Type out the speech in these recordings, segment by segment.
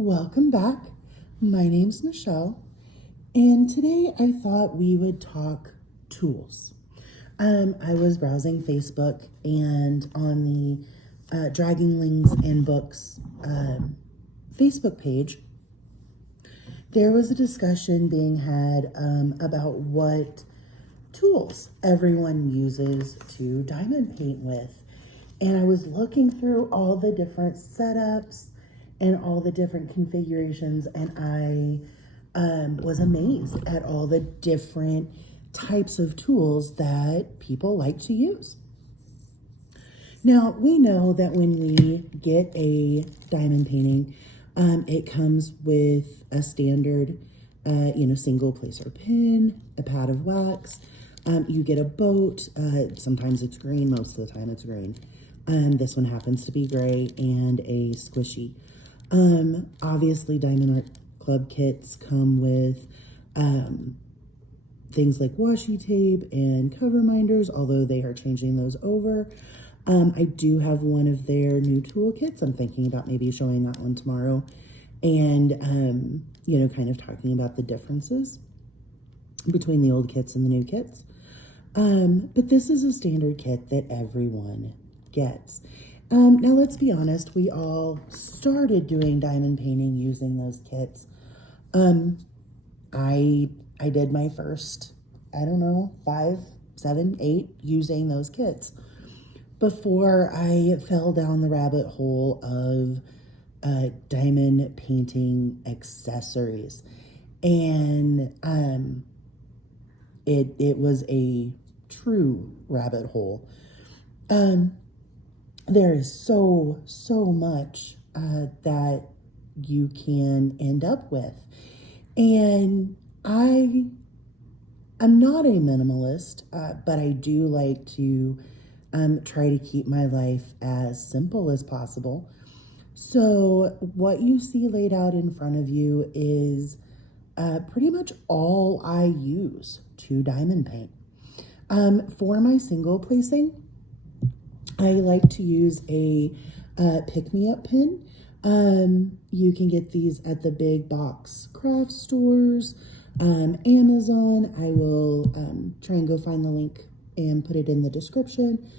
Welcome back. My name's Michelle, and today I thought we would talk tools. I was browsing Facebook, and on the Dragonlings and Books Facebook page, there was a discussion being had about what tools everyone uses to diamond paint with. And I was looking through all the different setups and all the different configurations, and I was amazed at all the different types of tools that people like to use. Now, we know that when we get a diamond painting, it comes with a standard, single placer pin, a pad of wax. You get a boat. Sometimes it's green. Most of the time it's green. This one happens to be gray, and a squishy. Obviously, Diamond Art Club kits come with things like washi tape and cover minders, although they are changing those over. I do have one of their new tool kits. I'm thinking about maybe showing that one tomorrow and, kind of talking about the differences between the old kits and the new kits. But this is a standard kit that everyone gets. Now, let's be honest, we all started doing diamond painting using those kits. I did my first, 5, 7, 8 using those kits before I fell down the rabbit hole of diamond painting accessories. And it was a true rabbit hole. There is so much that you can end up with. And I'm not a minimalist, but I do like to try to keep my life as simple as possible. So what you see laid out in front of you is pretty much all I use to diamond paint. For my single placing, I like to use a pick-me-up pin. You can get these at the big box craft stores, Amazon. I will try and go find the link and put it in the description.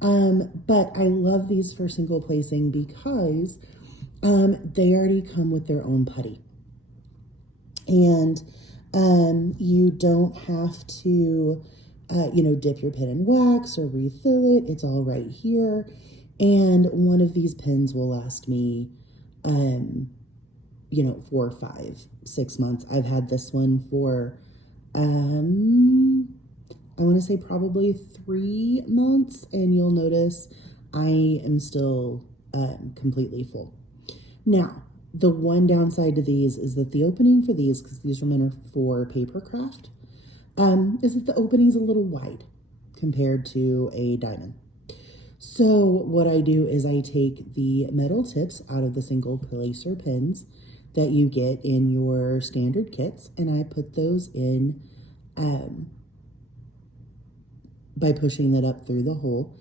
But I love these for single placing because they already come with their own putty. And you don't have to dip your pin in wax or refill it. It's all right here. And one of these pins will last me, 4, 5, 6 months. I've had this one for, I want to say probably 3 months. And you'll notice I am still completely full. Now, the one downside to these is that the opening for these, because these are meant for paper craft, is that the opening's a little wide compared to a diamond. So what I do is I take the metal tips out of the single placer pins that you get in your standard kits, and I put those in by pushing that up through the hole.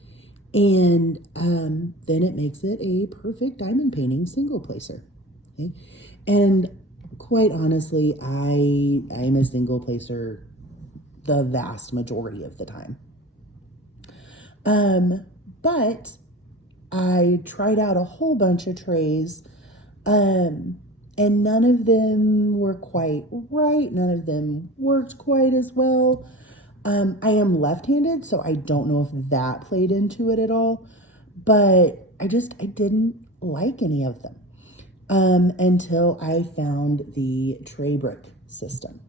And then it makes it a perfect diamond painting single placer. Okay? And quite honestly, I'm a single placer the vast majority of the time. But I tried out a whole bunch of trays, and none of them were quite right. None of them worked quite as well. I am left-handed, so I don't know if that played into it at all, but I didn't like any of them until I found the tray brick system.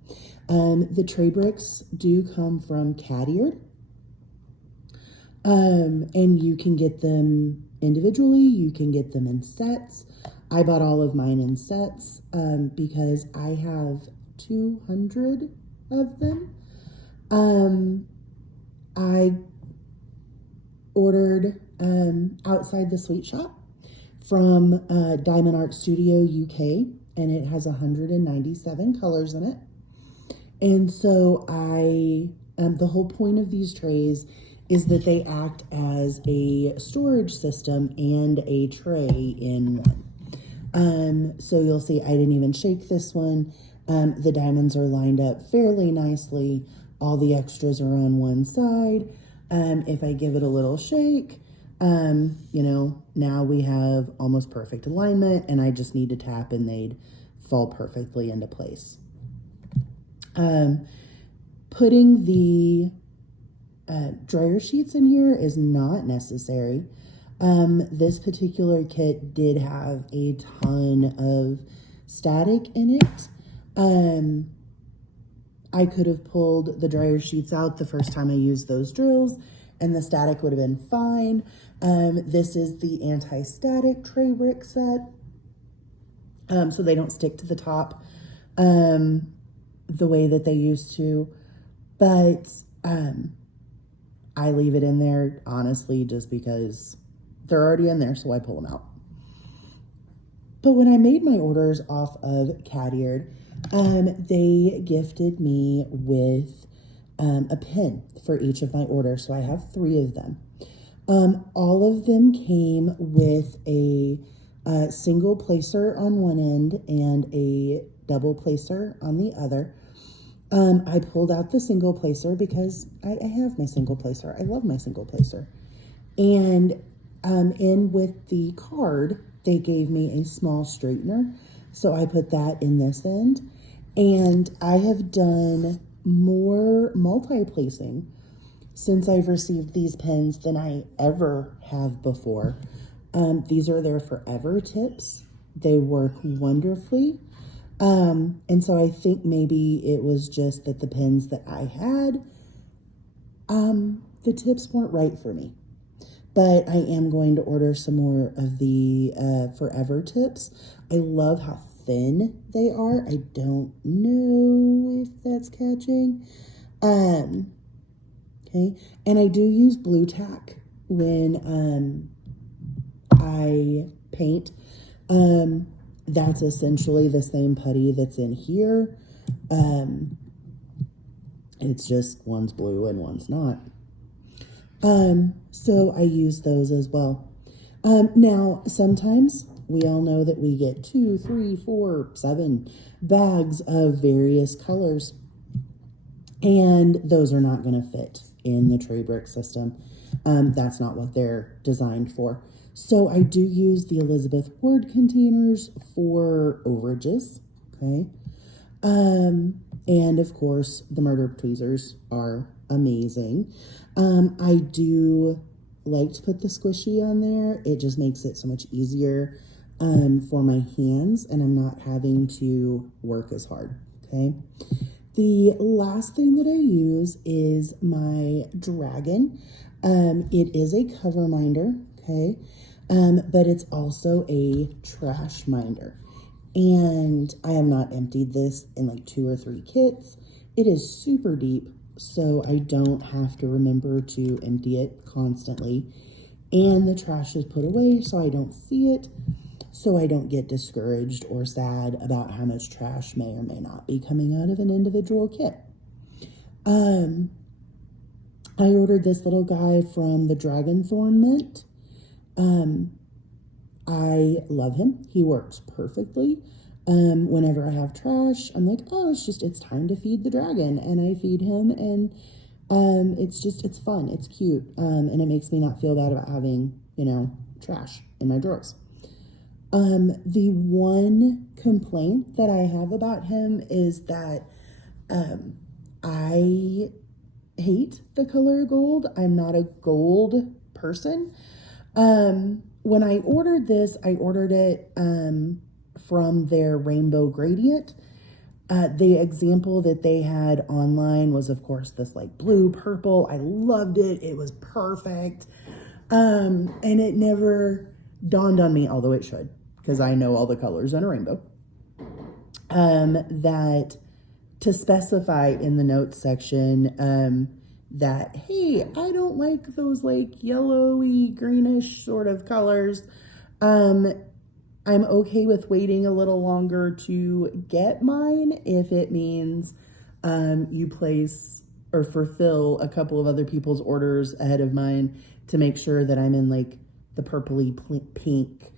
The tray bricks do come from Cat-eared, and you can get them individually. You can get them in sets. I bought all of mine in sets because I have 200 of them. I ordered outside the sweet shop from Diamond Art Studio UK, and it has 197 colors in it. And so the whole point of these trays is that they act as a storage system and a tray in one. So you'll see I didn't even shake this one. The diamonds are lined up fairly nicely. All the extras are on one side. If I give it a little shake, now we have almost perfect alignment, and I just need to tap and they'd fall perfectly into place. Putting the dryer sheets in here is not necessary. This particular kit did have a ton of static in it. I could have pulled the dryer sheets out the first time I used those drills and the static would have been fine. This is the anti-static tray brick set, so they don't stick to the top the way that they used to. But I leave it in there, honestly, just because they're already in there, so I pull them out. But when I made my orders off of Cadyard, they gifted me with a pin for each of my orders. So I have 3 of them. All of them came with a single placer on one end and a double placer on the other. I pulled out the single placer because I have my single placer. I love my single placer. And in with the card, they gave me a small straightener. So I put that in this end. And I have done more multi-placing since I've received these pins than I ever have before. These are their forever tips. They work wonderfully. And so I think maybe it was just that the pins that I had, the tips weren't right for me. But I am going to order some more of the forever tips. I love how thin they are. I don't know if that's catching. Okay, and I do use blue tack when I paint. That's essentially the same putty that's in here. It's just one's blue and one's not. So I use those as well. Now, sometimes we all know that we get 2, 3, 4, 7 bags of various colors, and those are not going to fit in the tray brick system. That's not what they're designed for. So I do use the Elizabeth Ward containers for overages, okay? And of course, the murder tweezers are amazing. I do like to put the squishy on there. It just makes it so much easier for my hands, and I'm not having to work as hard, okay? The last thing that I use is my Dragon. It is a cover minder, okay? But it's also a trash minder. And I have not emptied this in like 2 or 3 kits. It is super deep, so I don't have to remember to empty it constantly. And the trash is put away so I don't see it, so I don't get discouraged or sad about how much trash may or may not be coming out of an individual kit. I ordered this little guy from the Dragonthorn Mint. I love him. He works perfectly. Whenever I have trash, I'm like, oh, it's time to feed the dragon. And I feed him, and it's fun. It's cute. And it makes me not feel bad about having, trash in my drawers. The one complaint that I have about him is that I hate the color gold. I'm not a gold person. When I ordered this, I ordered it from their Rainbow Gradient. The example that they had online was, of course, this like blue purple. I loved it. It was perfect. And it never dawned on me, although it should, because I know all the colors in a rainbow, that to specify in the notes section that, hey, I don't like those like yellowy, greenish sort of colors. I'm okay with waiting a little longer to get mine if it means you place or fulfill a couple of other people's orders ahead of mine to make sure that I'm in like the purpley pink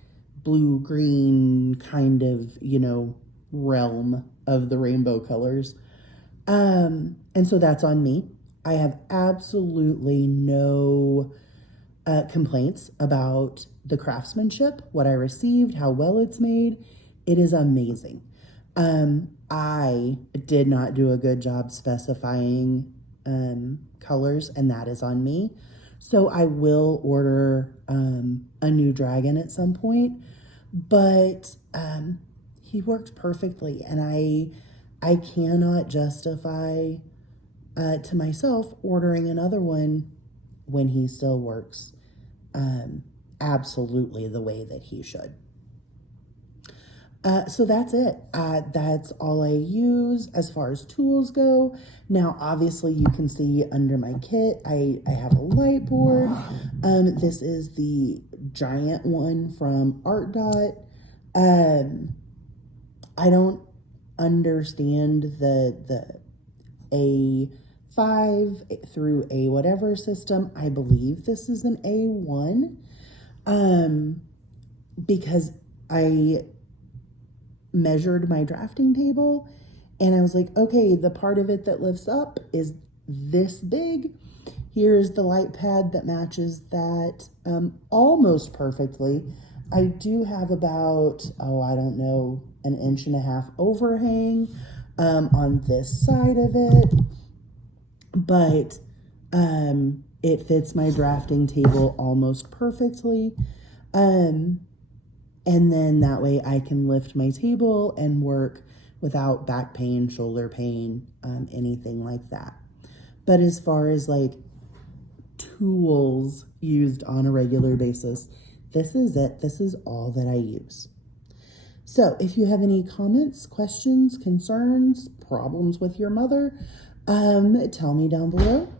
blue, green kind of, realm of the rainbow colors. And so that's on me. I have absolutely no complaints about the craftsmanship, what I received, how well it's made. It is amazing. I did not do a good job specifying colors, and that is on me. So I will order a new dragon at some point, but he works perfectly, and I cannot justify to myself ordering another one when he still works absolutely the way that he should. So that's it. That's all I use as far as tools go. Now, obviously, you can see under my kit, I have a light board. This is the giant one from Art Dot. I don't understand the A5 through A whatever system. I believe this is an A1 because I measured my drafting table and I was like, okay, the part of it that lifts up is this big. Here's the light pad that matches that almost perfectly. I do have about, I don't know, 1.5 inches overhang on this side of it, but it fits my drafting table almost perfectly. And then that way I can lift my table and work without back pain, shoulder pain, anything like that. But as far as like tools used on a regular basis, this is it. This is all that I use. So if you have any comments, questions, concerns, problems with your mother, tell me down below.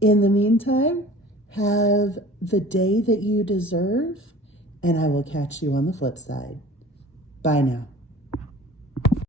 In the meantime, have the day that you deserve, and I will catch you on the flip side. Bye now.